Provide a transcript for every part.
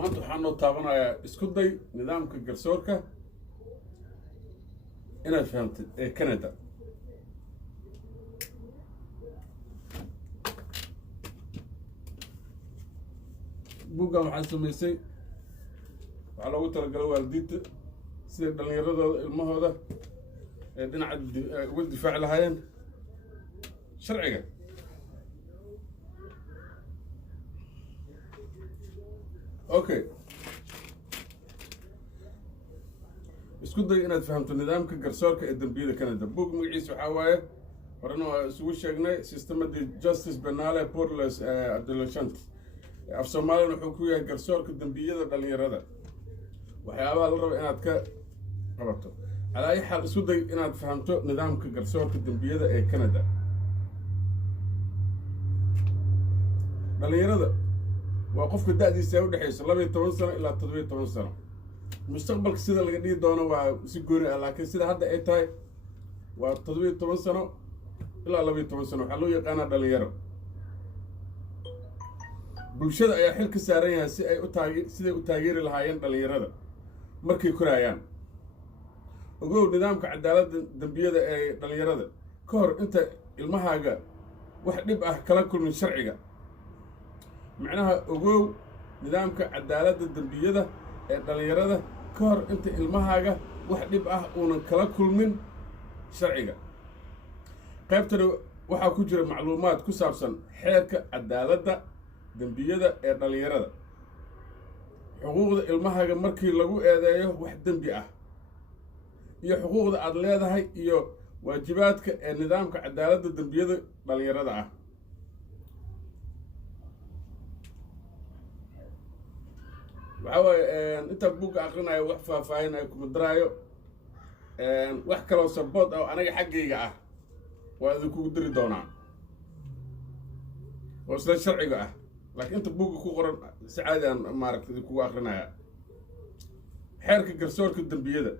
maanta waxaan noo taabanayaa isku day nidaamka garsoorka inaad fahamtid ee Canada. buuggan waxaan samaysay waxaa loogu talagalay waalidiinta sida dhallinyaradooda ilmahooda ee dhinaca uga difaaci lahaayeen sharciga. Okay, isku day inaad fahamto nidaamka garsoorka ee dambiyada Canada. buug magaciisa waxaa waaye horena waa isugu sheegnay Systematic Justice Penale pour les adolescents. af Soomaalina wuxuu ku yahay garsoorka dambiyada dhalinyarada. waxyaabaha la rabo inaad ka qabato calaa ay xal isku day inaad fahamto nidaamka garsoorka dambiyada ee Canada. dhalinyarada waa qofka da'diisa u dhaxayso 12 sano ilaa 17 sano. mustaqbalka sida laga dhigi doono waa si gooni ah, laakiin sida hadda ay tahay waa 17 sano ilaa 12 sano waxaa loo yaqaanaa dhalinyaro. bulshada ayaa xil ka saaran yahay siday u taageeri lahaayeen dhalinyarada markay korayaan. ogow nidaamka cadaaladda dambiyada ee dhalinyarada ka hor inta ilmahaaga wax dhib ah kala kulmin sharciga. macnaha ogow nidaamka cadaaladda dambiyada ee dhalinyarada ka hor inta ilmahaaga wax dhib ah uunan kala kulmin sharciga. qaybtana waxaa ku jira macluumaad ku saabsan xeerka cadaaladda dambiyada ee dhalinyarada, xuquuqda ilmahaaga markii lagu eedeeyo wax dembi ah, iyo xuquuqda aad leedahay iyo waajibaadka ee nidaamka cadaaladda dambiyada dhalinyarada ah. waxaa waaye intaa buugga aqrinayo wax faahfaahin ay kuma daraayo. wax kaloo sabood oo anaga xaggayga ah waa idinkugu diri doonaa oo isla sharciga ah, laakiin inta buugga ku qoran si caadi aan maaragtay idinkugu aqrinaya. xeerka garsoorka dambiyada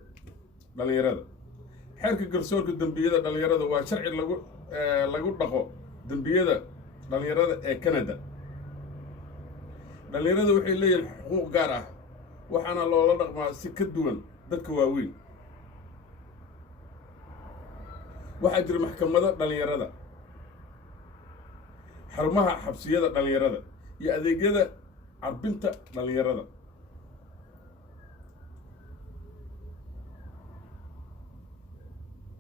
dhalinyarada. xeerka garsoorka dambiyada dhalinyarada waa sharci lagu dhaqo dambiyada dhalinyarada ee Canada. dhalinyarada waxay leeyihiin xuquuq gaar ah, waxaana loola dhaqmaa si ka duwan dadka waaweyn. waxaa jira maxkamado dhalinyarada, xarumaha xabsiyada dhalinyarada, iyo adeegyada carbinta dhalinyarada.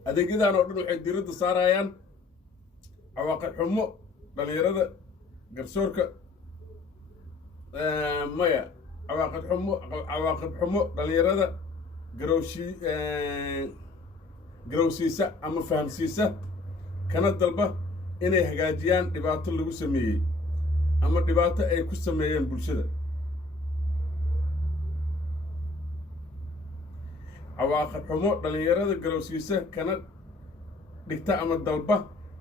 adeegyadan oo dhan waxay diiradda saarayaan cawaaqib xumo dhalinyarada garsoorka cawaaqib xumo dhalinyarada garowsiisa ama fahamsiisa, kana dalba inay hagaajiyaan dhibaato lagu sameeyey ama dhibaato ay ku sameeyeen bulshada. cawaaqib xumo dhalinyarada garowsiisa kana dhigta ama dalba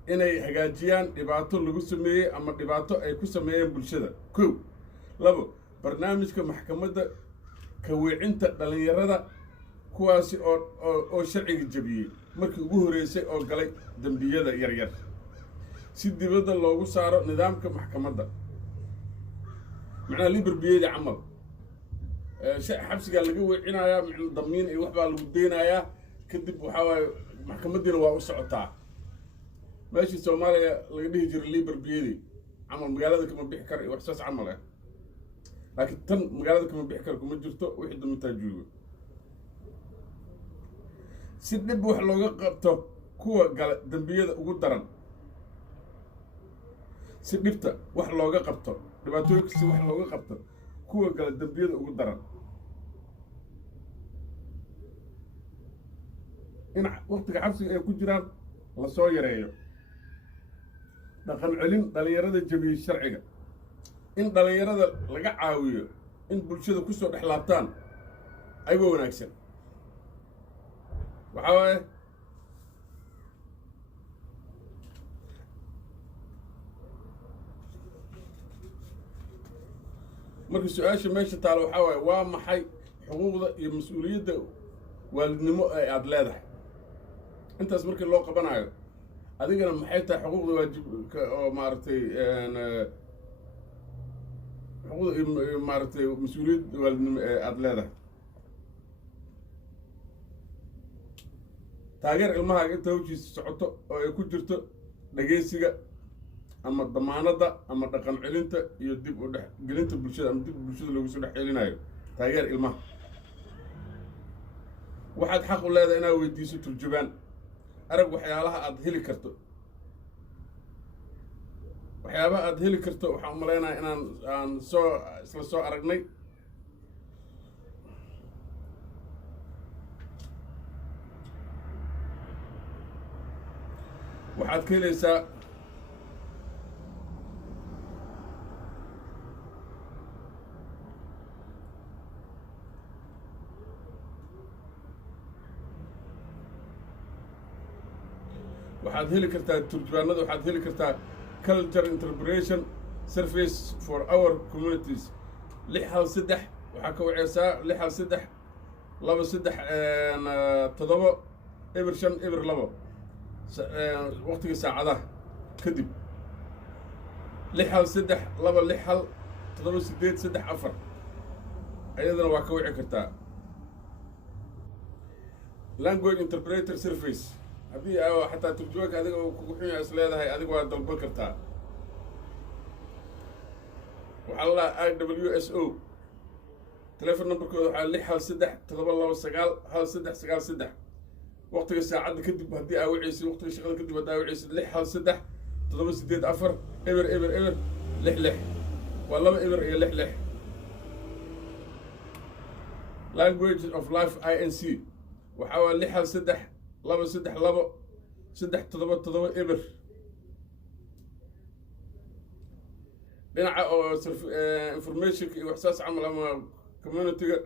inay hagaajiyaan dhibaato lagu sameeyey ama dhibaato ay ku sameeyeen bulshada. 2 barnaamijka maxkamadda ka weecinta dhalinyarada kuwaasi oo sharciga jabiyey markii ugu horeysay oo galay dambiyada yaryar si dibadda loogu saaro nidaamka maxkamadda. macnaha liberbiyada camal xabsigaa laga weecinayaa, macna damiin iyo waxbaa lagu deynayaa, kadib waxaa waaye maxkamadiina waa u socotaa. meeshii Soomaaliya laga dhihi jiray liberbiyadii camal magaalada kama bixi kara iyo wax saas camal ah, laakiin tan magaalada kama bixi kara kuma jirto, wixii damintaa joogo. si dhib wax looga qabto kuwa gala dambiyada ugu daran, si dhibta wax looga qabto dhibaatooyinka si wax looga qabto kuwa gala dambiyada ugu daran, in waqtiga xabsiga ay ku jiraan la soo yareeyo. dhaqan celin dhalinyarada jabiyey sharciga, in dhalinyarada laga caawiyo in bulshada ku soo dhex laabtaan ayagoo wanaagsan. waxaa waaye marka su-aasha meesha taalo waxaa waaye waa maxay xuquuqda iyo mas-uuliyadda waalidnimo ee aad leedahay. intaas markii loo qabanayo adigana maxay tahay xuquuqda waajibka oo maaragtay xuquuqda maaragtay mas-uuliyad waalidnimo ee aada leedahay. taageer ilmahaaga inta hawshiisa socoto oo ay ku jirto dhagaysiga ama damaanadda ama dhaqan celinta iyo dib u dhex gelinta bulshada ama dib bulshada loogu soo dhex celinayo. taageer ilmaha. waxaad xaq u leedahay inaad weydiiso turjubaan. arag waxyaalaha aad heli karto. waxyaabaha aad heli karto waxaan u malaynayaa aan isla soo aragnay. waxaad ka helaysaa waxaad heli kartaa turjubaanada. waxaad heli kartaa culture interpretation service for our communities. 613 waxaa ka waceysaa 613 237 eber 5 eber 2 waqtiga saacadaha kadib. 613 261 7834 ayadana waa ka wici kartaa. language interpreter service haddii xataa turjubaanka adiga uu kugu xun yahay is leedahay adiga waa dalban kartaa. waxaa la dhahaa IWSO. telefon numberkooda waxaa 613 229 waqtiga saacadda kadib haddii aa waceysid. waqtiga shaqada kadib haddii aa waceysid 613 284 eber eber eber 66 waa 2 eber iyo 66. language of life INC waxaa waa 613 232 377 eber. dhinaca oo informationka iyo waxsaas camal ama communityga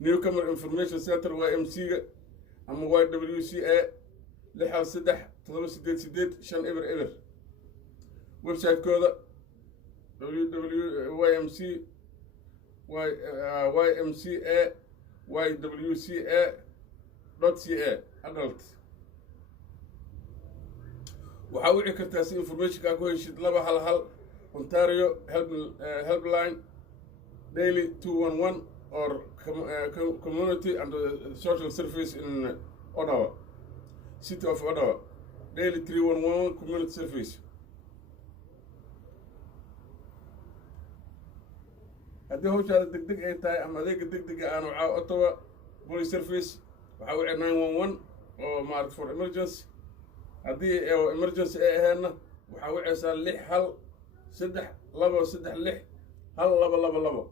newcomer information center YMC-ga ama YWCA 613 788 5 eber eber. website-kooda ymca adult. waxaa wici kartaa si informationkaa ku heshid 211 Ontario helpline daily 211 or community and social service in Ottawa, city of Ottawa, daily 311 community service. haddii hawshaada degdeg ay tahay ama adeega degdega aan wacaa Ottawa police service waxaa wici 911 oo maaragta for emergency. haddii emergency ay ahaydna waxaa wiceysaa 6 1 3 2 3 6 1 2 2 2.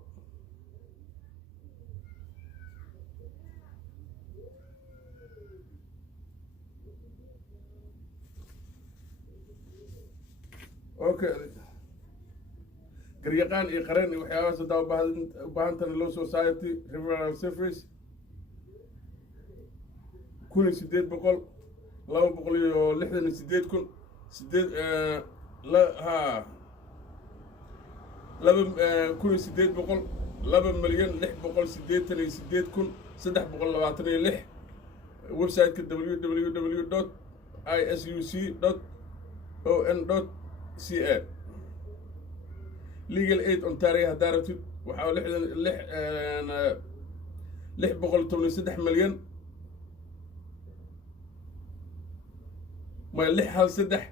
okay. garyaqaan iyo qareen iyo waxyaabahaas haddaa u baahantana law society referral service 1800 268 kun 8 2,888,326 website-ka www.isuc.on.ca. legal aid Ontario haddaa rabtid waxaa 613 milyan ما 613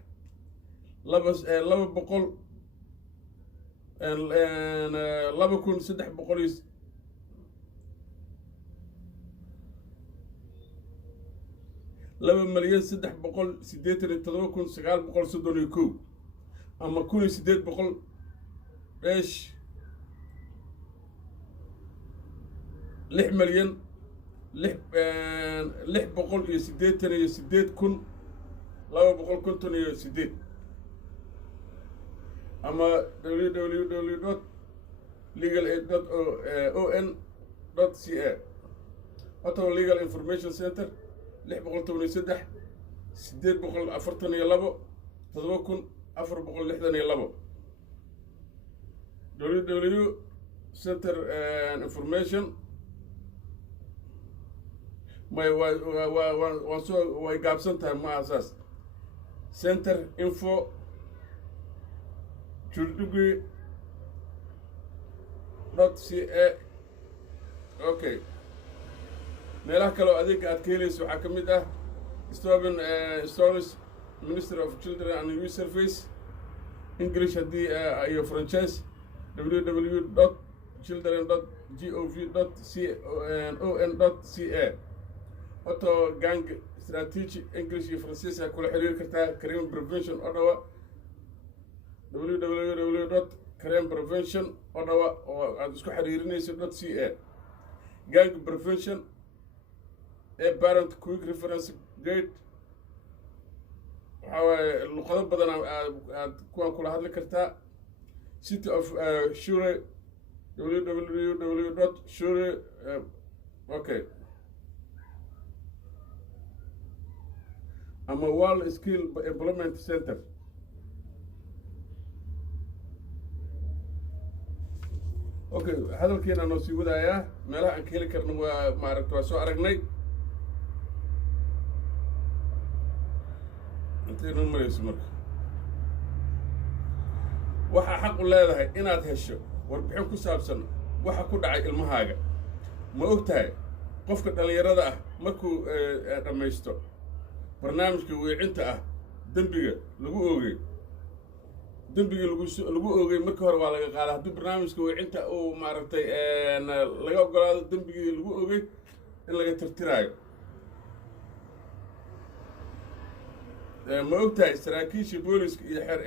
200 kun 300 2,387,931 ama 1,800 ايش 6,688,8 kun 258 ama www.legalaid.on.ca. Ottawa Legal Information Center 683 842 7462 www center information way gaabsan tahay ma asaas center info childdegree.ca. Okay, meelaha kale oo adeega aad ka helayso waxaa ka mid ah Stories Ministry of Children and Youth Service, English haddii iyo franchise www.children.gov.on.ca. Auto Gang Strategy English iyo Faransiis aad kula xiriiri kartaa. Crime Prevention Ottawa, www.crimeprevention.ottawa oo aad isku xiriirinayso.ca. Gang Prevention Parent Quick Reference Guide, waxaa waaye luqado badan aad kuwan kula hadli kartaa. City of Shure, www.shure okay, ama World Skill Employment Center. Okay, hadalkeena noo sii wadayaa. Meelaha aan ka heli karno waa maaragta waa soo aragnay. intaynu marayso marka waxaa xaq u leedahay inaad hesho warbixin ku saabsan waxa ku dhacay ilmahaaga. ma ogtahay qofka dhalinyarada ah markuu dhammaysto barnaamijka weecinta ah dembiga lagu oogay marka hore waa laga qaadaa. haddii barnaamijka weecinta uu maaragtay laga ogolaado dembigii lagu oogay in laga tirtiraayo. ma ogtahay saraakiisha booliska iyo xeer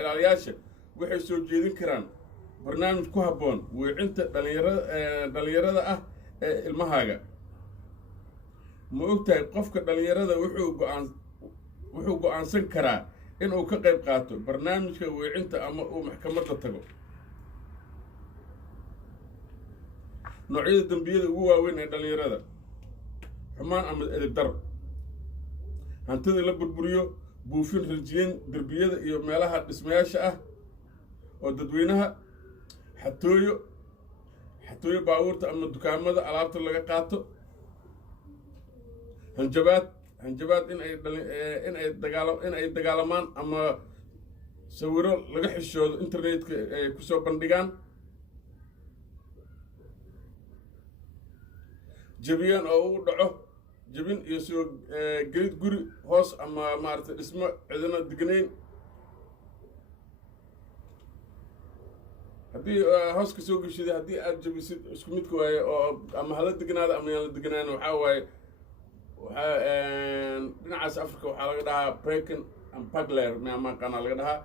ilaaliyaasha waxay soo jeedin karaan barnaamij ku habboon weecinta dhalinyarada ah ee ilmahaaga. ma ogtahay qofka dhalinyarada wuxuu go'aansan karaa inuu ka qayb qaato barnaamijka weecinta ama uu maxkamadda tago. noocyada dembiyada ugu waaweyn ee dhalinyarada: xumaan ama edeb daro, hantida la burburiyo, buufin rajiyeyn derbiyada iyo meelaha dhismayaasha ah oo dadweynaha, xatooyo baabuurta ama dukaamada alaabta laga qaato, hanjabaad in ay dagaalamaan ama sawiro laga xishoodo internetka ay kusoo bandhigaan, jabiyaan oo uu dhaco jabin iyo soo gelid guri hoos ama maaragtay dhismo cidina degnayn. haddii hoos ka soo geshiday haddii aad jabisid isku midka waaye oo ama hala degnaada ama yaan la degnaan. waxaa waaye dhinacaas Africa waxaa laga dhahaa breaking and burglar maqaana laga dhahaa.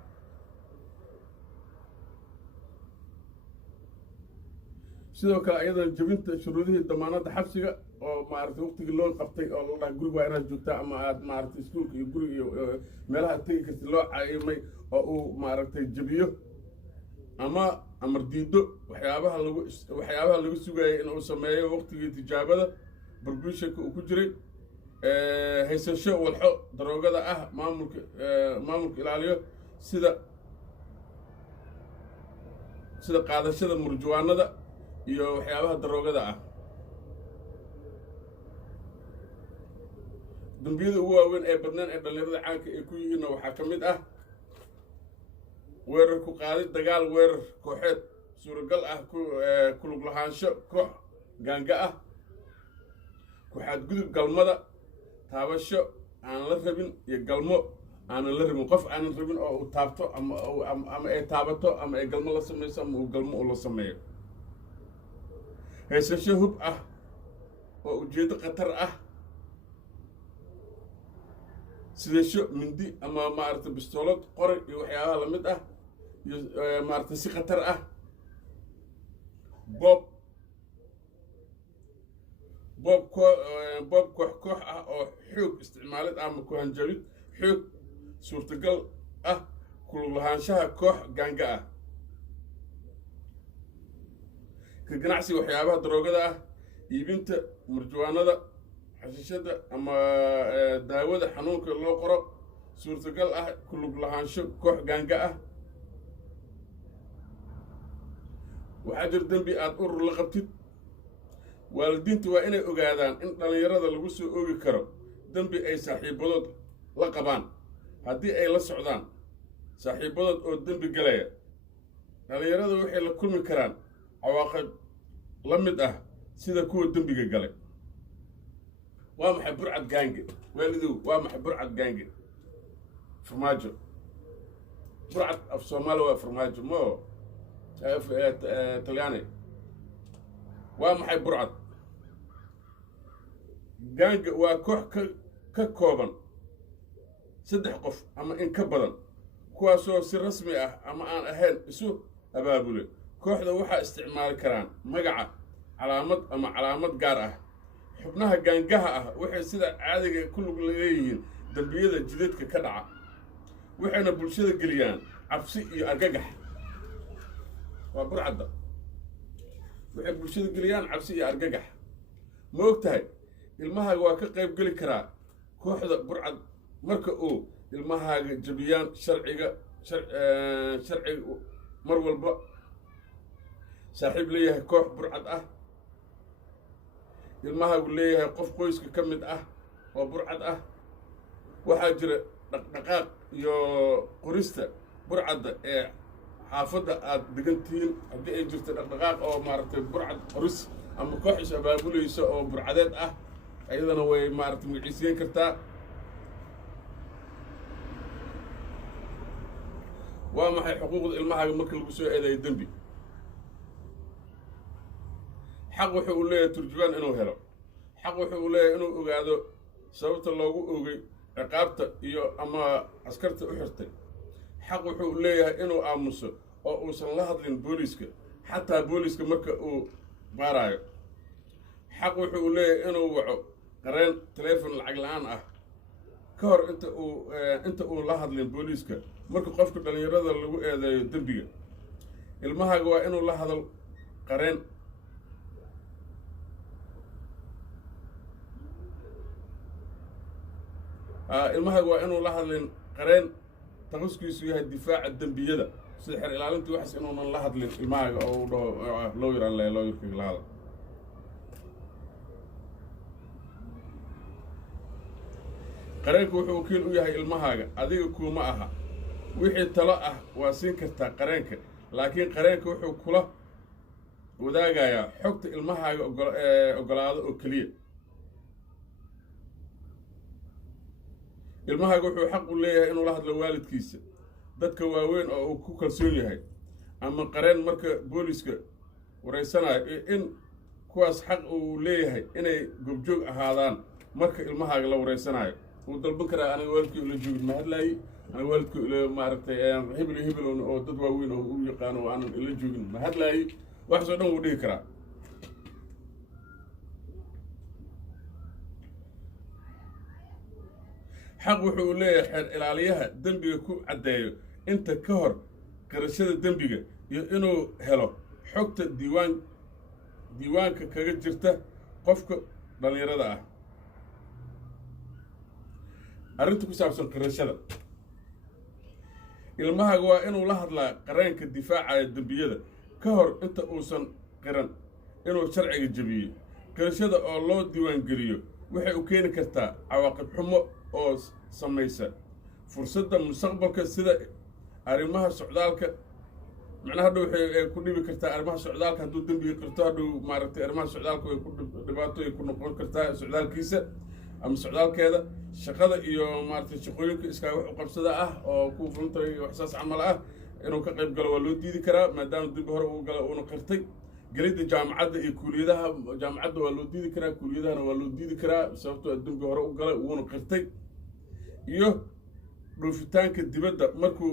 sidoo kale ayadana jabinta shuruudihii damaanadda xabsiga oo maaragtay waqtigii loo qabtay oo la dhaha guriga waa inaad joogtaa ama aad maaragtay iskuulka iyo guriga iyo meelaha aad tegi kartid loo caayimay oo uu maaragtay jabiyo ama amar diido waxyaabaha lagu sugayay in uu sameeyo waqtigii tijaabada barbuushanka uu ku jiray. haysasho walxo daroogada ah maamulka ilaaliyo sida qaadashada murjuwaanada iyo waxyaabaha daroogada ah. dambiyada ugu waaweyn ee badnaan ee dhalinyarada caanka ay ku yihiinna waxaa ka mid ah weerar ku qaadid dagaal weerar kooxeed suuragal ah ku lug lahaansho koox gaanga ah, ku xadgudub galmada, taabasho aan la rabin iyo galmo aanan la rabin. qof aanan rabin oo uu taabto ama ay taabato ama ay galmo la samayso ama uu galmo uu la sameeyo. haysasho hub ah oo ujeeddo khatar ah, sidasho mindi ama maaragtay bistoolad qori iyo waxyaabaha la mid ah iyo maaragtay si khatar ah. boob koox ah oo xoog isticmaalid ama ku hanjabid xoog suurtagal ah, ku lug lahaanshaha koox gaanga ah, ka ganacsiga waxyaabaha daroogada ah, iibinta murjuwaanada, xashiishada ama daawada xanuunka loo qoro suurtagal ah, ku lug lahaansho koox gaanga ah. waxaa jir dembi aad urur la qabtid. waalidiintu waa inay ogaadaan in dhalinyarada lagu soo oogi karo dembi ay saaxiibadood la qabaan haddii ay la socdaan saaxiibadood oo dembi galaya dhalinyarada waxay la kulmi karaan cawaaqib la mid ah sida kuwa dembiga galay waa maxay burcad gaange waalidow waa maxay burcad gaange farmaajo burcad af soomaali waa farmaajo mo talyaani waa maxay burcad gaanga waa koox ka kooban 3 qof ama in ka badan kuwaasoo si rasmi ah ama aan ahayn isu abaabule kooxda waxaa isticmaali karaan magaca calaamad ama calaamad gaar ah xubnaha gaangaha ah waxay sida caadiga ku lug leeyihiin dambiyada jidadka ka dhaca waxayna bulshada geliyaan cabsi iyo argagax waa burcadda waxay bulshada geliyaan cabsi iyo argagax ma ogtahay ilmahaaga waa ka qayb geli karaa kooxda burcad marka uu ilmahaaga jabiyaan sharciga mar walba saaxiib leeyahay koox burcad ah ilmahaagu leeyahay qof qoyska ka mid ah oo burcad ah waxaa jira dhaqdhaqaaq iyo qorista burcadda ee xaafadda aad degantihiin haddii ay jirto dhaqdhaqaaq oo maaragtay burcad qoris ama koox is abaabulaysa oo burcadeed ah ayadana way maaragtay magiciisiyen kartaa waa maxay xuquuqda ilmahaaga marka lagu soo eedayo dembi xaq wuxuu u leeyahay turjubaan inuu helo xaq wuxuu u leeyahay inuu ogaado sababta loogu oogay ciqaabta iyo ama askarta u xirtay xaq wuxuu u leeyahay inuu aamuso oo uusan la hadlin booliiska xataa booliiska marka uu baaraayo xaq wuxuu u leeyahay inuu waco qareen taleefon lacag la-aan ah ka hor inta uu la hadlin booliiska marka qofka dhalinyarada lagu eedeeyo dembiga ilmahaaga waa inuu la hadal qareen ilmahaaga waa inuu la hadlin qareen taqaskiisu yahay difaaca dembiyada sida xer ilaalintii waxaas inuunan la hadlin ilmahaaga oo uu dhaho lawyer aan leeyahay lawyerka la hadal qareenku wuxuu wakiil u yahay ilmahaaga adiga kuuma aha wixii talo ah waa siin kartaa qareenka laakiin qareenka wuxuu kula wadaagayaa xogta ilmahaaga ogolaado oo keliya ilmahaaga wuxuu xaq u leeyahay inuu la hadlo waalidkiisa dadka waaweyn oo uu ku kalsoon yahay ama qareen marka booliiska wareysanayo in kuwaas xaq uu leeyahay inay gobjoog ahaadaan marka ilmahaaga la wareysanayo wuu dalban karaa aniga waalidkii ula joogin ma hadlaayi aniga waalidkii ula maaragtay hebel iyo hebel oo dad waaweyn oo u yaqaano oo aanan ila joogin ma hadlaayi waxaasoo dhan wuu dhihi karaa xaq wuxuu leeyahay xeer ilaaliyaha dembiga ku caddeeyo inta ka hor garashada dembiga iyo inuu helo xogta diiwaanka kaga jirta qofka dhalinyarada ah arrinta ku saabsan qirashada ilmahaaga waa inuu la hadlaa qareenka difaacaya dembiyada ka hor inta uusan qiran inuu sharciga jebiyey qirashada oo loo diiwaangeliyo waxay u keeni kartaa cawaaqib xumo oo samaysa fursadda mustaqbalka sida arrimaha socdaalka macnaha hadhow waxay ku dhibi kartaa arrimaha socdaalka hadduu dembiga qirto hadhow maaragtay arrimaha socdaalka way ku dhibaato ay ku noqon kartaa socdaalkiisa ama socdaalkeeda shaqada iyo maaragtay shaqooyinka iskaa wax u qabsada ah oo ku fulintahay waxsaas camal ah inuu ka qayb galo waa loo diidi karaa maadaama dembi hore uu gala uuna qirtay gelidda jaamacadda iyo kuuliyadaha jaamacadda waa loo diidi karaa kuuliyadahana waa loo diidi karaa sababtoo dembi hore u galay wuuna qirtay iyo dhoofitaanka dibadda markuu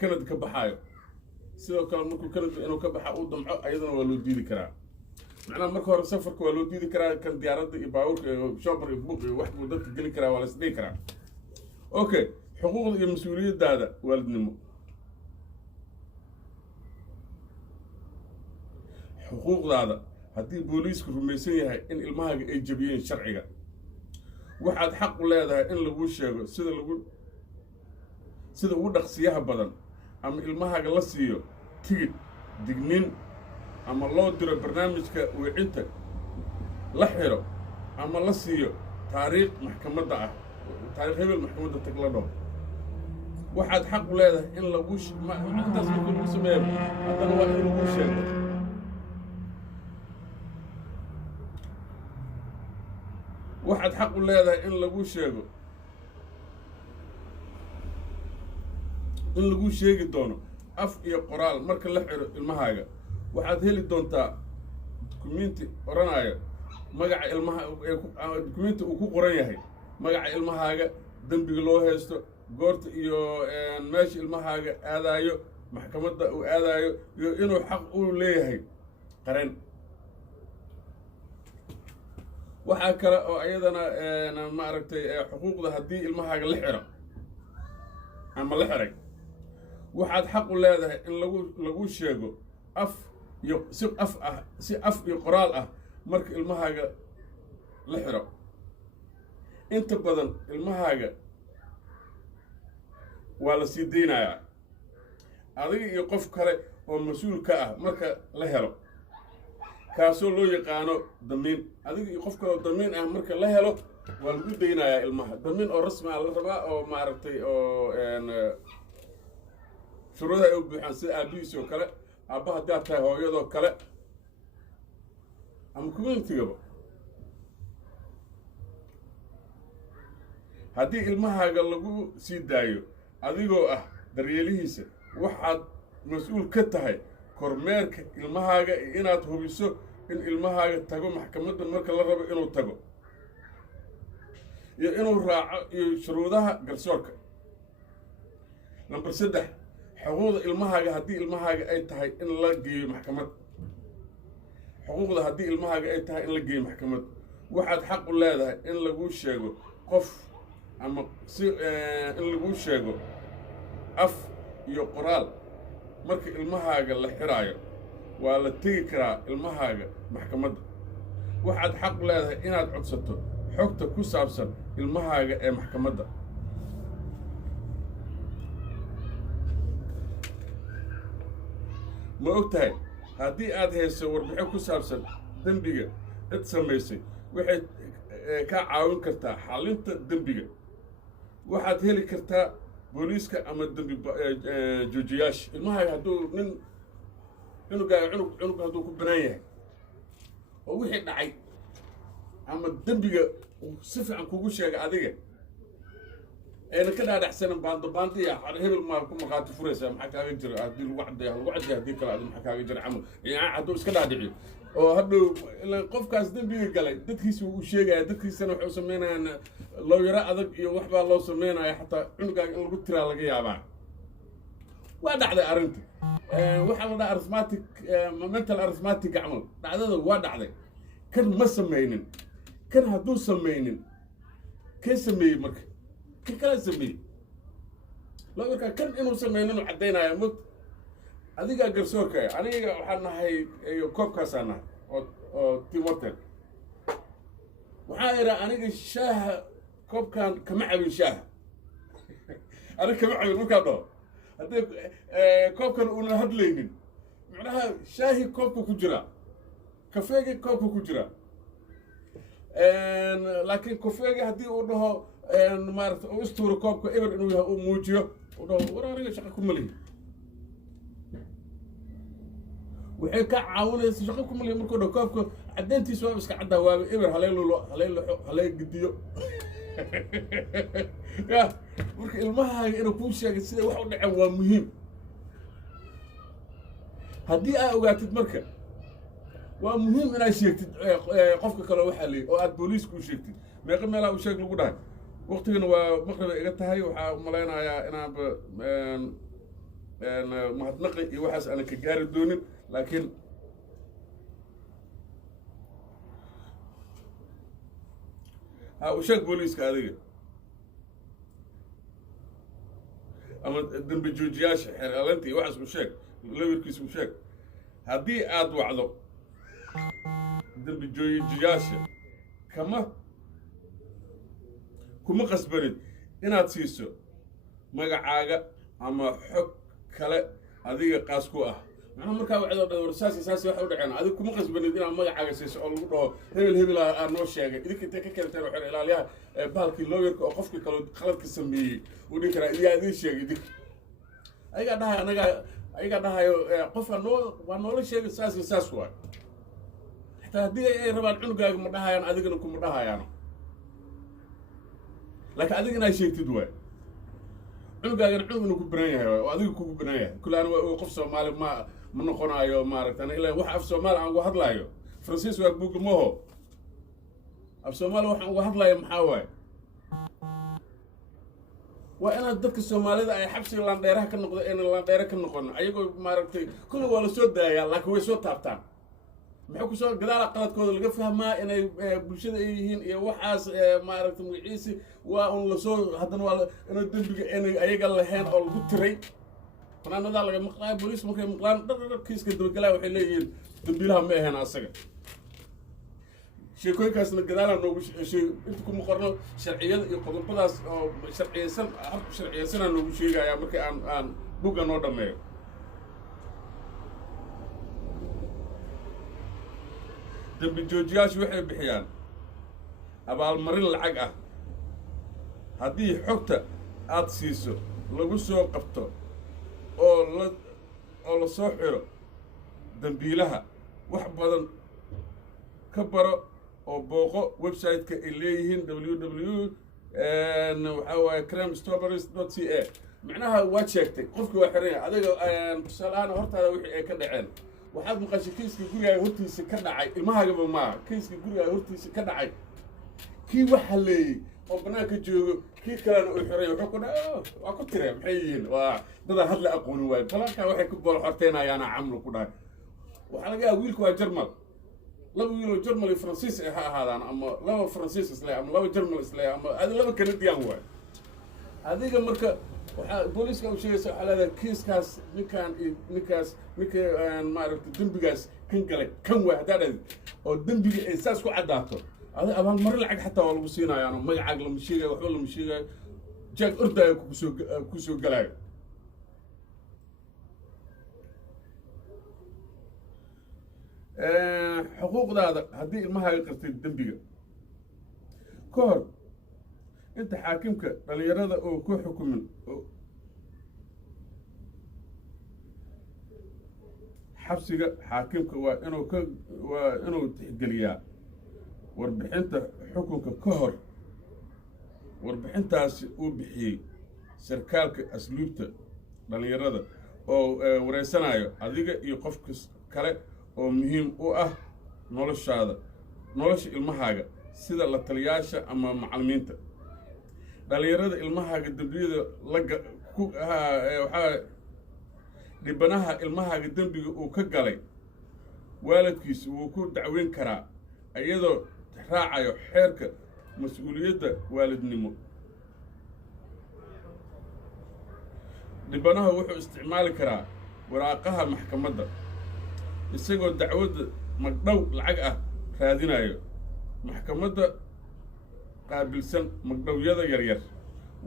Canada ka baxaayo sidoo kale markuu Canada inuu ka baxa uu damco ayadana waa loo diidi karaa macnaha marka hore safarka waa loo diidi karaa kan diyaaradda iyo baabuurka iyo shopper iyo buuq iyo wax buu dadka geli karaa waa la isdhihi karaa okay xuquuqda iyo mas-uuliyaddaada waalidnimo xuquuqdaada haddii booliisku rumaysan yahay in ilmahaaga ay jabiyeen sharciga waxaad xaq u leedahay in lagu sheego sida ugu dhaqsiyaha badan ama ilmahaaga la siiyo tigidh digniin ama loo diro barnaamijka wicinta la xiro ama la siiyo taariikh maxkamadda ah taariikh hebel maxkamadda tag la dhaho waxaad xaq u leedahay in lagu intaas markii lagu sameeyo haddana waa in lagu sheego waxaad xaq u leedahay in lagu sheego in lagu sheegi doono af iyo qoraal marka la xiro ilmahaaga waxaad heli doontaa dukumenti oranaya magaca ilmaha dukumenti uu ku qoran yahay magaca ilmahaaga dembiga loo haysto goorta iyo meesha ilmahaaga aadaayo maxkamadda uu aadaayo iyo inuu xaq u leeyahay qaran waxaa kale oo ayadana maaragtay xuquuqda haddii ilmahaaga la xiro ama la xiray waxaad xaq u leedahay in lagu sheego af iyo si af iyo qoraal ah marka ilmahaaga la xiro inta badan ilmahaaga waa la sii deynayaa adiga iyo qof kale oo mas-uul ka ah marka la helo kaasoo loo yaqaano damiin adiga iyo qof kale oo damiin ah marka la helo waa lagu deynayaa ilmaha damiin oo rasmi ah la rabaa oo maaragtay oo shuruudaha ay u buuxaan sida aabihiis oo kale aabba haddaad tahay hooyadoo kale ama communitygaba haddii ilmahaaga lagu sii daayo adigoo ah daryeelihiisa waxaad mas-uul ka tahay kormeerka ilmahaaga inaad hubiso in ilmahaaga tago maxkamadda marka la rabo inuu tago iyo inuu raaco iyo shuruudaha garsoorka number 3 xuquuqda ilmahaaga haddii ilmahaaga ay tahay in la geeyo maxkamad xuquuqda haddii ilmahaaga ay tahay in la geeyo maxkamad waxaad xaq u leedahay in lagu sheego qof ama si in lagu sheego af iyo qoraal marka ilmahaaga la xiraayo waa la tegi karaa ilmahaaga maxkamadda waxaad xaq u leedahay inaad codsato xogta ku saabsan ilmahaaga ee maxkamadda ma og tahay haddii aad hayso warbixin ku saabsan dembiga cid samaysay waxay kaa caawin kartaa xalinta dembiga waxaad heli kartaa booliiska ama dembi joojiyaasha ilmahaaga hadduu cunugaaga cunug hadduu ku banaan yahay oo wixii dhacay ama dembiga si fiican kugu sheega adiga ayna ka dhaadhacsanan baandiya hebel maa ku markhaati furaysaa maxaa kaaga jira haddii lagu caddeeya haddii kale adi maxaa kaaga jira camal hadduu iska dhaadhiciyo oo hadhow ilaan qofkaas dembiga galay dadkiisa uu sheegaya dadkiisana waxay u samaynayaan looyaro adag iyo waxbaa loo samaynaya xataa cunugaaga in lagu tiraa laga yaabaa waa dhacday arrinta waxaa la dhaha arithmatic mental arithmatic camal dhacdada waa dhacday kan ma samaynin kan hadduu samaynin kee sameeyey marka kan kala sameeyey looyarkaa kan inuu samaynin uu caddaynaya mot adigaa garsoorka aniga waxaan nahay iyo koobkaasaan nahay oo timotel waxaa idhaa aniga shaaha koobkan kama cabin shaaha aniga kama cabin markaa dhaho haddii koobkan uuna hadlaynin macnaha shaahi koobka ku jira kafeegi koobka ku jira laakiin kafeegi haddii uu dhaho maarata uu istuuro koobka eber inuu yahay uu muujiyo uu dhaho war aniga shaqa ku malihi waxay ka caawinaysa shaqo ku malihi markuu dhaho koobka caddayntiisa waa iska caddaa waaba eber halee gidiyo ya marka ilmahaaga inuu kuu sheegay siday wax u dhaceen waa muhiim haddii aad ogaatid marka waa muhiim inaad sheegtid qofka kale waxaa leeyahy oo aad booliiska u sheegtid meeqa meelaa u sheeg lagu dhahay waqtigana waa maqribay iga tahay waxaa u malaynayaa inaanba mahadnaqi iyo waxaas aanan ka gaari doonin laakiin ha u sheeg booliiska adiga ama dembi joojiyaasha xeeralanta iyo waxaas u sheeg lawirkiisa u sheeg haddii aad wacdo dembi joojiyaasha kuma qasbanid inaad siiso magacaaga ama xog kale adiga qaas ku ah أنا مركب واحد ورساسي واحد ودعنا هذا كم قص بندينا ما حاجة شيء أقول له هبل أنوش شيء إذا كنت كذا تروح إلى عليها بالك اللوير أقفك كلو خلط كسمي وديك يا ذي شيء ديك أي قدها أنا أي قدها قف وانو شيء ساس واحد حتى هدي ربع عنق مدها أنا أذكر إنكم مدها يعني لكن أذكر إن شيء تدوي عنق إنكم بناية وأذكر إنكم بناية كل أنا وقف سومالي ما من قنايو مارت أنا إلا واحد في سومال عن واحد لايو فرانسيس وأبوك موه في سومال واحد لايو محاوي وأنا ضدك السومالي ذا حبسي لانديرها كنقض إن لانديرها كنقض أيقو مارتي كل ولا سود يا لكن هو سود تابتان محوك سود قدار قلت كود اللي قفها ما إن بلشة يهين وحاس مارت مقيسي وأن لسود هذا ولا إن الدنيا إن أيقال لهين أو البتري أنا نضال لك مقلان بوليس ممكن مقلان كيس كده بقلا وحليين تنبيلها ما هنا أصلا شيء كوي كاس نقدر إنه شيء أنتكم مقارنة شرعيا يقدر بلاس أو شرعيا سنة إنه شيء جاي أمريكا عن بوجا نودا مايو تبي جوجياش وحي بحيان أبى المرين العقة هذه حكتة أتسيسو لو سو قبته oo la soo xiro dambiilaha wax badan ka baro oo booqo website-ka ay leeyihiin www.crimestopers.ca macnaha waa sheegtay qofkii waa xiran yahay adiga tusaalahaan hortaada wixii ay ka dhaceen waxaad maqashay kiiska gurigaaga hortiisa ka dhacay ilmahaagaba maaha kiiska gurigaaga hortiisa ka dhacay kii waxa leeyay oo banaanka joogo kii kalena uu xiray wuxuu ku dhaay waa ku tireen maxay yihiin waa dad had la aqoon waay talanka waxay ku bool xorteenayaan camlo ku dhaay waxa laga yaabaa wiilku waa Jarmal laba wiil oo Jarmal iyo Faransiis ay ahaadaan ama laba Faransiis isla ama laba Jarmal isla ama laba Canadian waay adiga marka waxa booliska uu sheegay xaalada kiiskaas ninkaas maaragtay dambigaas kan galay kan waa hadaad oo dambiga ay saas ku cadaato هذا أبغى المرة العق حتى والله بسينا يعني ما يعقل مشيجة وحول مشيجة جاك أردا كوسو قلاي حقوق هذا هذه المها يقرتي الدنبية كور أنت حاكمك اللي يراد أو كو حكم حبسك حاكمك وإنه تحقليا warbixinta xukunka ka hor warbixintaasi uu bixiyay sarkaalka asluubta dhalinyarada oo wareysanayo adiga iyo qof kale oo muhiim u ah nolosha ilmahaaga sida la taliyaasha ama macallimiinta dhalinyarada ilmahaaga dambiyada waxaa dhibanaha ilmahaaga dambiga uu ka galay waalidkiisa wuu ku dacweyn karaa iyadoo raacayo xeerka mas'uuliyadda waalidnimo dhibanaha wuxuu isticmaali karaa waraaqaha maxkamadda isagoo dacwadda magdhow lacag ah raadinayo maxkamadda qaabilsan magdhowyada yaryar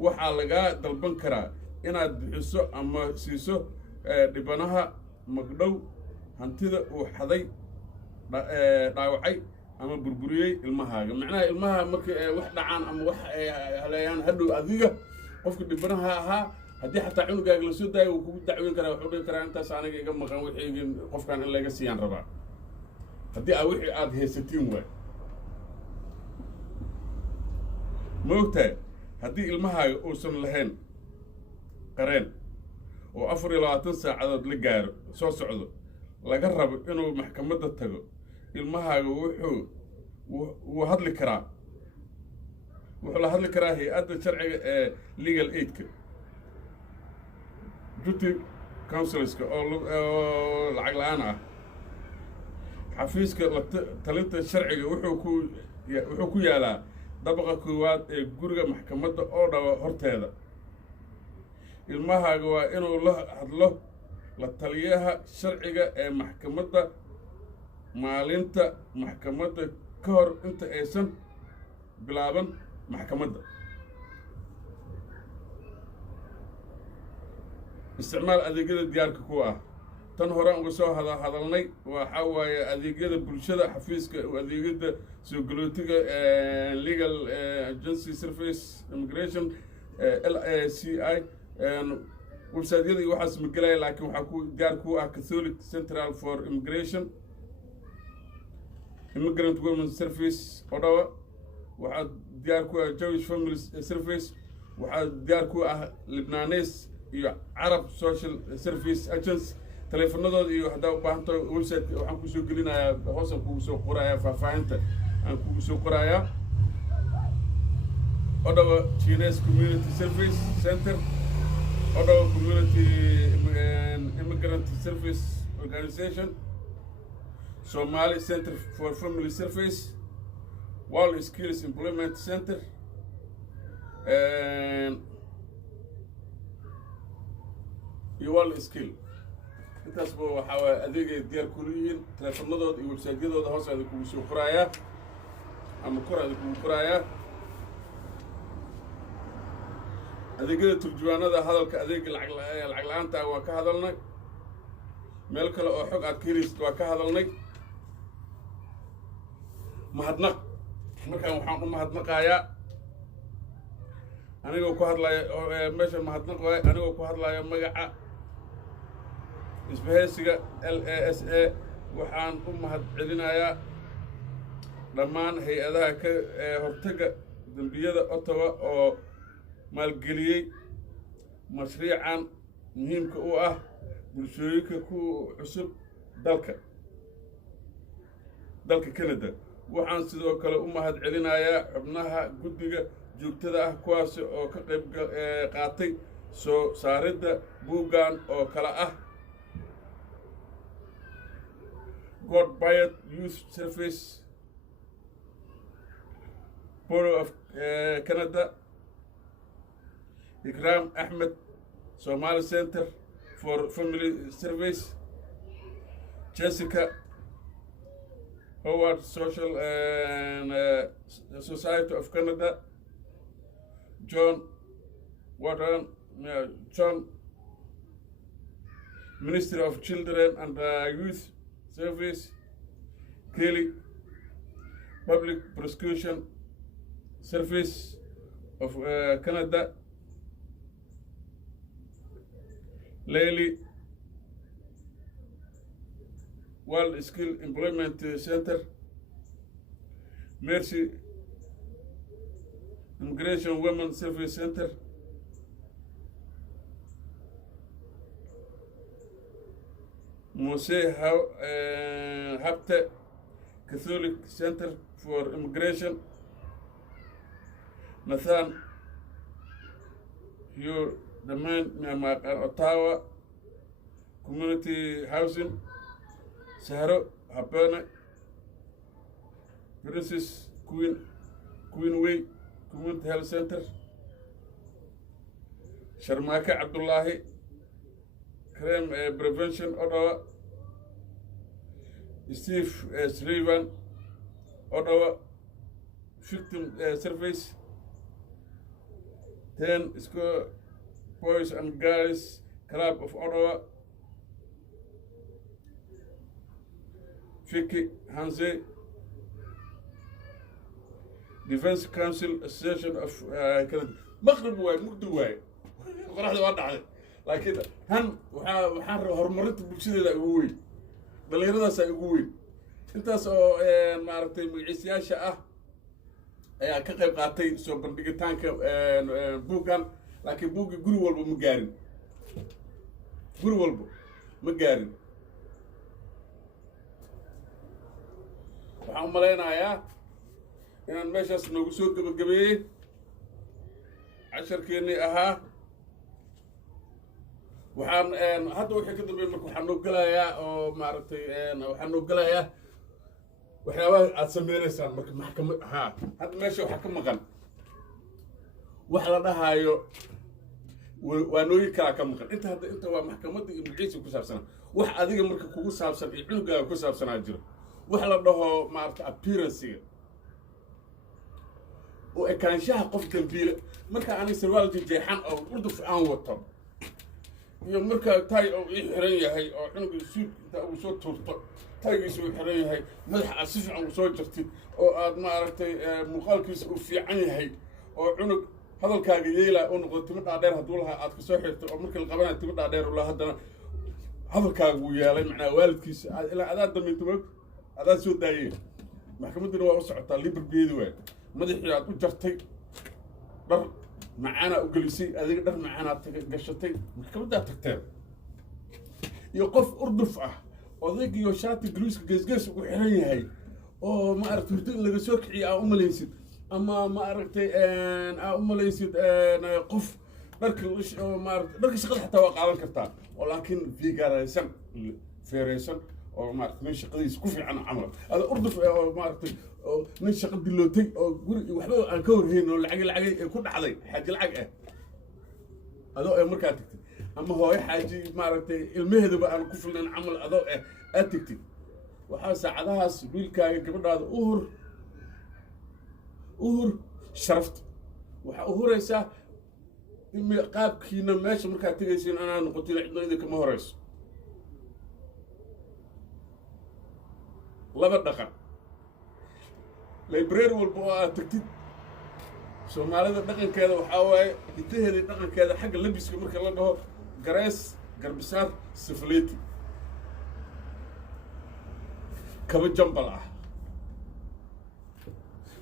waxaa lagaa dalban karaa inaad bixiso ama siiso dhibanaha magdhow hantida uu xaday dhaawacay ama burburiyay ilmahaaga macnaha ilmaha markay wax dhacaan ama wax haleeyaan hadhow adiga qofka dhibanaha ahaa haddii xataa cunugaaga la soo daayo uu kugu dacweyn karaa wuxuu dhihi karaa intaas aniga iga maqan wixii qofkan in laga siiyaan rabaa haddii wixii aad haysatiin waay ma ogtahay haddii ilmahaaga uusan lahayn qareen oo 24 saacadood la gaaro soo socdo laga rabo inuu maxkamadda tago ilmahaaga wuxuu hadli karaa wuxuu la hadli karaa hay'adda sharciga ee legal aidka duty counselorska oo lacag la'aan ah xafiiska talinta sharciga wuxuu ku yaalaa dabaqa koowaad ee guriga maxkamadda oo dhawa horteeda ilmahaaga waa inuu la hadlo la taliyaha sharciga ee maxkamadda maalinta maxkamadda ka hor inta aysan bilaaban maxkamadda isticmaal adeegyada diyaarka ku ah tan hore uga soo hadalnay waxa waaye adeegyada bulshada xafiiska adeegyada soo galootiga legal agency service immigration LACI website-yada waxaas ma galaya laakiin waxaa ku gaar ku ah Catholic Central for Immigration Immigrant Women Service Ottawa waxaa diyaar ku ah Jewish Family Service waxaa diyaar ku ah Lebanese iyo Arab Social Service Agency telefonadooda iyo hadaa u baahan tahay website waxaan ku soo gelinayaa hoos aan kugu soo qorayaa faahfaahinta aan kugu soo qorayaa Ottawa Chinese Community Service Center Ottawa Community Immigrant Service Organization Somali Center for Family Service World Skills Employment Center iyo World Skill intaas boo waxa adeegay diyaar ku leeyihiin telefonadooda iyo website-yadooda hoos aan kugu soo qorayaa ama qorada kugu qorayaa adeegyada turjumaanada hadalka adeega lacag la'aanta waa ka hadalnay meel kale oo xog aad ka helaysid waa ka hadalnay mahadnaq markaan waxaan u mahadnaqayaa anigoo ku hadlaya meesha mahadnaq waay anigoo ku hadlaya magaca isbahaysiga LASA waxaan u mahad celinayaa dhammaan hay-adaha ka hortaga dambiyada Ottawa oo maalgeliyey mashruucan muhiimka u ah bulshooyinka ku cusub dalka Canada waxaan sidoo kale u mahad celinayaa xubnaha guddiga joogtada ah kuwaas oo ka qayb qaatay soo saaridda buuggan oo kala ah God Bayat Youth Service Bureau of Canada Ikram Ahmed Somali Center for Family Service Jessica Howard Social and Society of Canada John Watton John Ministry of Children and Youth Service Kelly Public Prosecution Service of Canada Layli World Skill Employment Center Mercy Immigration Women Service Center Mose Hapte Catholic Center for Immigration Nathan Hugh the man Ottawa Community Housing Saharo Habana Princess Queenway Community Health Center Sharmaka Abdullahi Crime Prevention Ottawa Steve Srivan Ottawa Victim Service 10 School Boys and Girls Club of Ottawa Vicky Hanse Defense Council Association of Canada مغرب واي مقدو واي قرحت وضع لكن هن وحار هرمرت بشدة قوي دليرنا سيقوي انت سو ما عرفتي مجلسياشة أي كقيب قاتي سو بندقتان بوكان لكن بوكي قرو والبو مقارن قرو والبو مقارن waxaan malaynayaa inaan meeshaas noogu soo gabagabeeyey casharkeennii ahaa waxaan hadda wixii ka dambeeyay marka waxaan noo gelayaa oo maaragtay waxaan noo gelayaa waxyaabaha aad sameynaysaan marka maxkamad haa hadda meesha waxaa ka maqan wax la dhahaayo waa nooyin kalaa ka maqan inta waa maxkamadda iyo magaciisa ku saabsanaa wax adiga marka kugu saabsan iyo cunugaaga ku saabsanaa jiro wax la dhaho maarta appearance oo ekaanshaha qof dambiile marka aan sarwaal jeexan oo urduf aan wato iyo markaa taay oo ii xiran yahay oo cunuga suudka intaa ugu soo tuurto taygiisa uu xiran yahay madaxa aad si fiican u soo jartid oo aad maaragtay muuqaalkiisa uu fiican yahay oo cunug hadalkaaga yeelaa oo noqdo timo dhaadheer hadduu lahaa aad ka soo xirto oo markii la qabanaya timo dhaadheer u lahaa haddana hadalkaaga wuu yeelay macnaa waalidkiisa ilaa adaa damiinto moog adaa soo daayeen maxkamadduna waa u socotaa liberbeedi waay madaxii aad u jartay dhar macaanaa u gelisay adiga dhar macaanaa gashatay maxkamaddaa tagteen iyo qof urduf ah odaygiyo shaati gariiska geesgees ugu xiran yahay oo maaragtay hurdo in laga soo kiciyo aa u malaysid ama maaragtay aa u malaysid qof dharka maaragtay shaqada xataa waa qaadan kartaa oo laakiin fiigaraysan feeraysan oo maaragtay nin shaqadiisa ku fiican camal ada urduf oo maaragtay oo nin shaqo dilootay oo guri waxba aan ka horreyn oo lacagay ee ku dhacday xaaji lacag ah adoo ee markaa tagtid ama hooyo xaaji maaragtay ilmaheedaba aan ku filnayn camal adoo aad tagtid waxaa saacadahaas wiilkaaga gabadhaada u hur sharafta waxaa u huraysaa qaabkiina meesha markaad tegaysiin anaa noqotin cidna idinkama horayso laba dhaqan library walba oo aad tagtid soomaalida dhaqankeeda waxaa waaye hiddaheedii dhaqankeeda xagga labiska marka la dhaho garees garbisaar sifleeti kaba jambal ah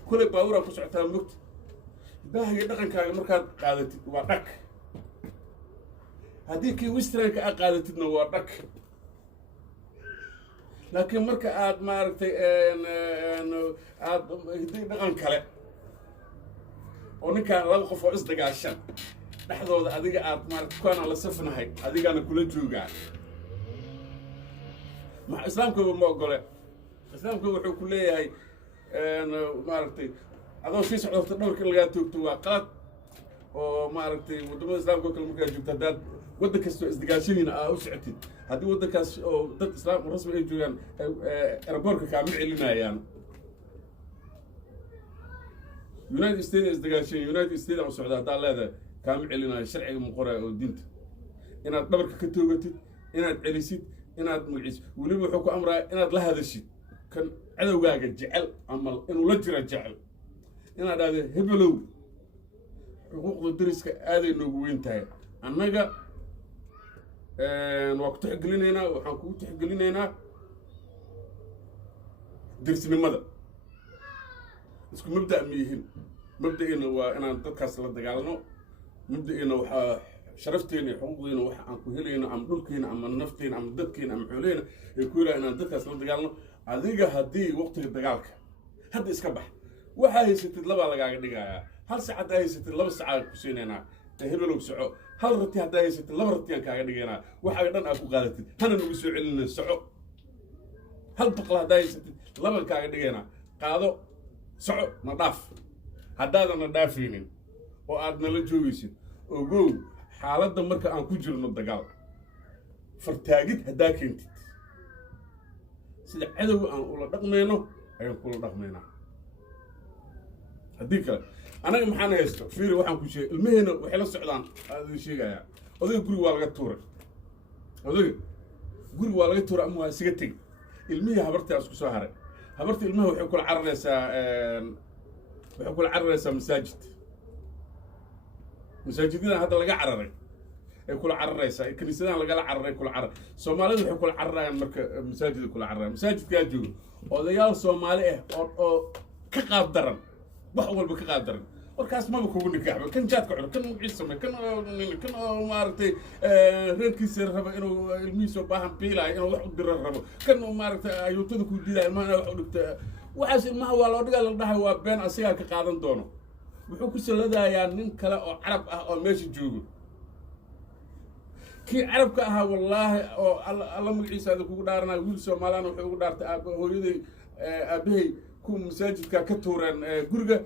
kulay baaburaa ku socotaa mogta hiddahagii dhaqankaaga markaad qaadatid waa dhag haddii kii westranka aad qaadatidna waa dhag laakiin marka aad maaragtay aad hiddii dhaqan kale oo ninkaan laba qof oo isdagaashan dhexdooda adiga aad maaragtay kuwaana la safnahay adigaana kula joogaa islaamkaba ma ogole islaamka wuxuu ku leeyahay maaragtay adoo sii socdota dhowrka lagaa toogto waa qalad oo maaragtay waddamada islaamka oo kale markaa joogto haddaad waddan kastoo isdagaashadiina aa u socotid haddii waddankaas oo dad islaam rasmi ay joogaan eraboorka kaama celinayaan united states isdagaashan united states aan socda haddaa leedahay kaama celinayo sharciga muqoraya oo diinta inaad dhabarka ka toogatid inaad celisid inaad magaciisid weliba wuxuu ku amraya inaad la hadashid kan cadowgaaga jecel ama inuu la jira jecel inaad dhahdo hebelow xuquuqda dariska aaday noogu weyn tahay annaga waa ku tixgelinaynaa waxaan kugu tixgelinaynaa darisnimada isku mabda' ma yihin mabda'eena waa inaan dadkaas la dagaalno mabda'eena waxaa sharafteena iyo xuquuqdeena waxa aan ku helayno ama dhulkeena ama nafteena ama dadkeena ama xooleyna ay ku helayaan inaan dadkaas la dagaalno adiga haddii waqtiga dagaalka hadda iska bax waxaa haysatid labaa lagaaga dhigayaa hal sac haddaa haysatid laba sacaa ku siinaynaa hebelow soco hal rati haddaa haysatid laba ratiyaan kaaga dhigaynaa waxaaga dhan aad ku qaadatid hana nagu soo celinay soco hal baqla haddaa haysatid laban kaaga dhigaynaa qaado soco na dhaaf haddaadan na dhaafaynin oo aad nala joogaysid ogow xaaladda marka aan ku jirno dagaal fartaagid haddaa keentid sida cadow aan ula dhaqmayno ayaan kula dhaqmaynaa haddii kale anaga maxaan haysto fiiri waxaan ku sheegay ilmaheena waxay la socdaan aad sheegayaa odayga guriga waa laga tuuray odayga guriga waa laga tuuray ama waa isaga tegey ilmihii habartaa isku soo haray habarta ilmaha waxay kula cararaysaa masaajidadan hadda laga cararay ay kula cararaysaa kaniisadahan lagala cararay kula carar soomaalidu waxay kula cararayaan marka masaajida kula cararayaan masaajidkaa joogo odayaal soomaali ah oo ka qaab daran wax walba ka qaab daran warkaas maba kugu nikaaxba kan jaadka cuno kan magaciis samey kan oo maaragtay reerkiisa raba inuu ilmihiisa baahan biilaayo inuu wax u diro rabo kan maaragtay ayuutada ku diidayo ilmaha inaa wax u dhigta waxaas ilmaha waa loo dhigaa la dhahay waa been asigaa ka qaadan doono wuxuu ku saladayaa nin kale oo carab ah oo meesha joogo kii carabka ahaa wallaahi oo alla magaciisa ada kugu dhaaranaya wiil soomaaliyana waxay ugu dhaartay hooyaday aabahay ku masaajidka ka tuureen guriga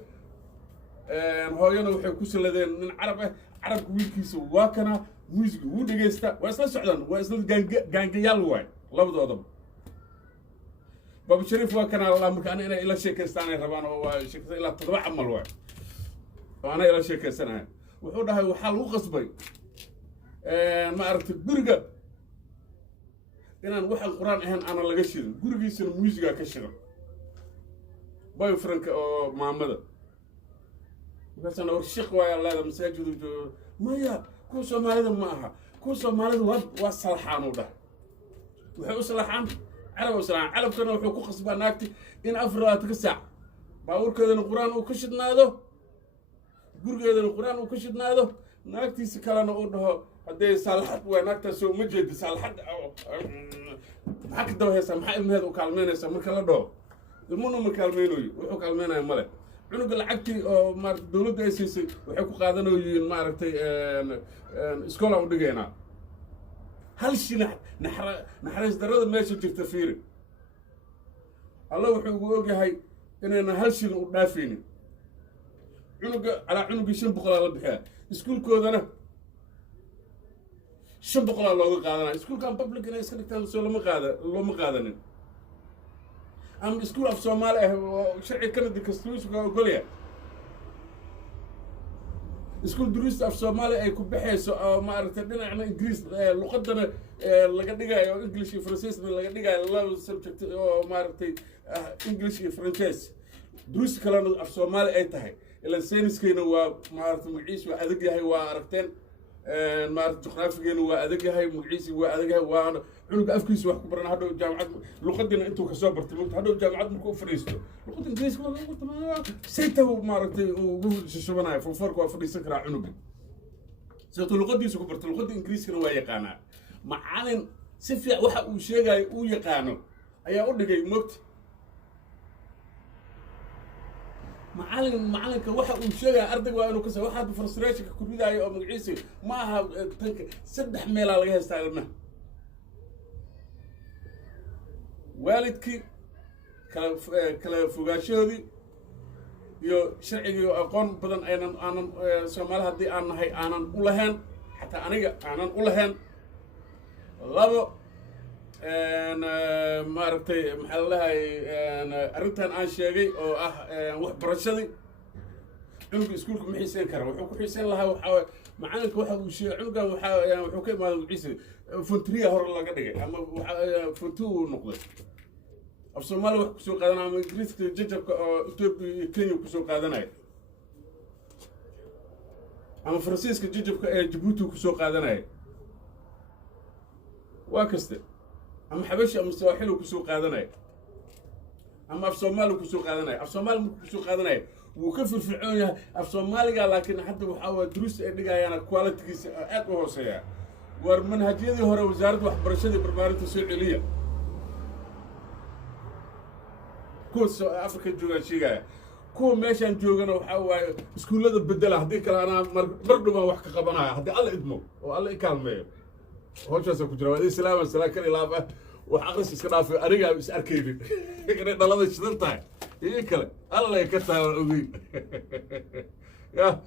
hooyana waxay ku saladeen nin carab ah carabka wiilkiisa waa kana muusiga wuu dhegaystaa waa isla socdaan waa isla gaangayaal waay labadoodaba baba shariif waa kana la marka ana inay ila sheekaystaanay rabaan oo waa sheekaysta ilaa 7 camal waay oo ana ila sheekaysanaya wuxuu dhahay waxaa lagu qasbay ma aragtay guriga inaan waxaan qur-aan ahayn aanan laga shirin gurigiisana muusigaa ka shidan boyfriendka oo maamada markaasana war shiq waaya leeda masaajidu joogo maya kuwa soomaalida ma aha kuwa soomaalida waa salaxaan u dhah waxay u salaxaan carab u salaxaan carabkana wuxuu ku qasbaa naagti in 24 saac baabuurkeedana qur-aan uu ka shidnaado gurigeedana qur-aan uu ka shidnaado naagtiisa kalena uu dhaho haddee saalaxad waa naagtaas oo ma jeedi saalaxad maxaa ka daba haysaa maxaa ilmaheeda u kaalmeynaysaa marka la dhaho ilmuna ma kaalmeynayo wuxuu kaalmeynaya male cunuga lacagtii oo maarata dowladda ay siisay waxay ku qaadanayiin maaragtay iskoolaan u dhigaynaa hal shi naxariis darrada meesha jirta fiiri alla wuxuu ugu ogyahay inayna hal shilin u dhaafaynin cunuga calaa cunugii 500 la bixiya iskuulkoodana 500 looga qaadanaya iskuulkan public inay iska dhigtaan soo looma qaadanin ama iskuul af Soomaali ah oo sharci Canada kastuuska ogolaya iskuul duruusta af Soomaali ay ku baxayso oo maaragtay dhinacna Ingiriis luqadana laga dhigayo English iyo Faransiisna laga dhigayo laba subject oo maaragtay English iyo Faransiis duruus kalena af Soomaali ay tahay ila sayniskeena waa maaragtay magaciis waa adag yahay waa aragteen maaragtay juqraafigeena waa adag yahay magaciis waa adag yahay waa cunuga afkiisa wax ku baran hadhow jaamacad luqadina intuu ka soo bartay hadhow jaamacad markuu fadhiisto luqadda ingiriiska waa lagu tamaam sayta maaragtay ugu shishubanayo foforka waa fadhiisan karaa cunuga sababtoo luqadiisa ku bartay luqadda ingiriiskana waa yaqaanaa macalin si fiican waxa uu sheegayo uu yaqaano ayaa u dhigay moogta macalinka waxa uu sheegay ardayga waa inuu ka soo waxa frustration ku ridayo oo magaciisa ma aha tanka 3 meel laga haystaa ilmaha waalidkii kala fogaashoodii iyo sharciga aqoon badan aanan Soomaali hadii aan nahay aanan u lahayn xataa aniga aanan u lahayn labo maaragtay maxaa la dhahay arrintan aan sheegay oo ah wax barashadii cunuga iskuulka ma xiiseen kara wuxuu ku xiiseen lahaa waxa macalinka waxa uu sheegay cunugan wuxuu ka imaaday magaciisa funtriya hore laga dhigay ama funtu uu noqday af Soomaali wax ku soo qaadanaya ama Ingiriiska jajabka oo Ethiopia iyo Kenya ku soo qaadanaya ama Faransiiska jajabka ee Djibouti ku soo qaadanaya waa kaste ama xabashi ama Soomaali ku soo qaadanaya ama af Soomaali ku soo qaadanaya af Soomaali ku soo qaadanaya wuu ka firfircoon yahay af Soomaaliga laakiin hadda waxa waa duruus ay dhigayaan quality-giisa aad u hooseeya war manhajyadii hore wasaaradda waxbarashada iyo barbaarinta soo celiya kuwa Afrika joogaan sheegaya kuwa meeshaan joogana waxa waaye iskuulada bedela haddii kale anaa mar dhawaan wax ka qabanaya haddii alla idmo oo alla i kaalmeeyo hawshaas ku jira waa islaam salaakal ilaaf wax aqris iska dhaafay aniga is arkaynin inay dhalada shidan tahay iyo kale alla ka taawar ogeyn ya